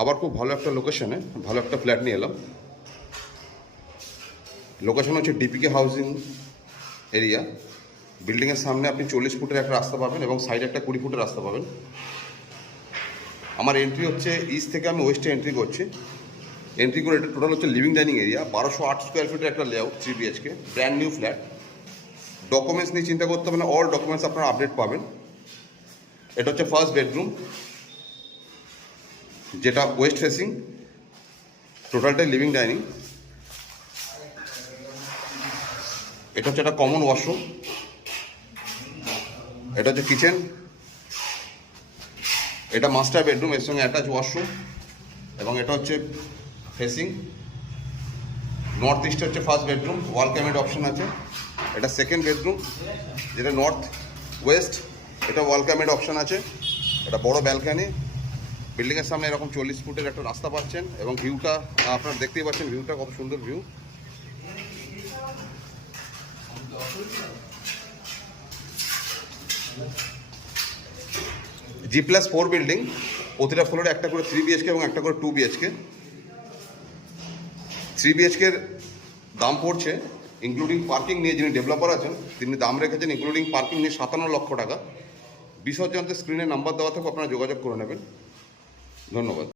আবার খুব ভালো একটা লোকেশনে ভালো একটা ফ্ল্যাট নিয়ে এলাম। লোকেশন হচ্ছে ডিপিকে হাউজিং এরিয়া। বিল্ডিংয়ের সামনে আপনি 40 ফুটের একটা রাস্তা পাবেন এবং সাইডে একটা 20 ফুটের রাস্তা পাবেন। আমার এন্ট্রি হচ্ছে ইস্ট থেকে, আমি ওয়েস্টে এন্ট্রি করছি। এন্ট্রি করে এটা টোটাল হচ্ছে লিভিং ডাইনিং এরিয়া, 1208 স্কোয়ার ফিটের একটা layout, 3 বিএচকে, brand new flat. Documents নিয়ে চিন্তা করতে হবে না, অল ডকুমেন্টস আপনারা আপডেট পাবেন। এটা হচ্ছে ফার্স্ট বেডরুম, যেটা ওয়েস্ট ফেসিং, টোটালটাই লিভিং ডাইনিং। এটা হচ্ছে একটা কমন ওয়াশরুম, এটা হচ্ছে কিচেন, এটা মাস্টার বেডরুম, এর সঙ্গে অ্যাটাচ ওয়াশরুম, এবং এটা হচ্ছে ফেসিং নর্থ ইস্ট। হচ্ছে ফার্স্ট বেডরুম, ওয়াল ক্যাবিনেট অপশন আছে। এটা সেকেন্ড বেডরুম, যেটা নর্থ ওয়েস্ট, এটা ওয়াল ক্যাবিনেট অপশন আছে। এটা বড় ব্যালকানি। বিল্ডিংয়ের সামনে এরকম 40 ফুটের একটা রাস্তা পাচ্ছেন এবং ভিউটা আপনারা দেখতেই পাচ্ছেন, ভিউটা কত সুন্দর ভিউ। G+4 বিল্ডিং, প্রতিটা ফ্লোরে একটা করে 3 বিএচকে এবং একটা করে 2 বিএচকে। 3 বিএচকের দাম পড়ছে, ইনক্লুডিং পার্কিং নিয়ে, যিনি ডেভেলপার আছেন তিনি দাম রেখেছেন ইনক্লুডিং পার্কিং নিয়ে 57 লক্ষ টাকা। বিশদ জানতে স্ক্রিনে নাম্বার দেওয়া থাকবে, আপনারা যোগাযোগ করে নেবেন। ধন্যবাদ।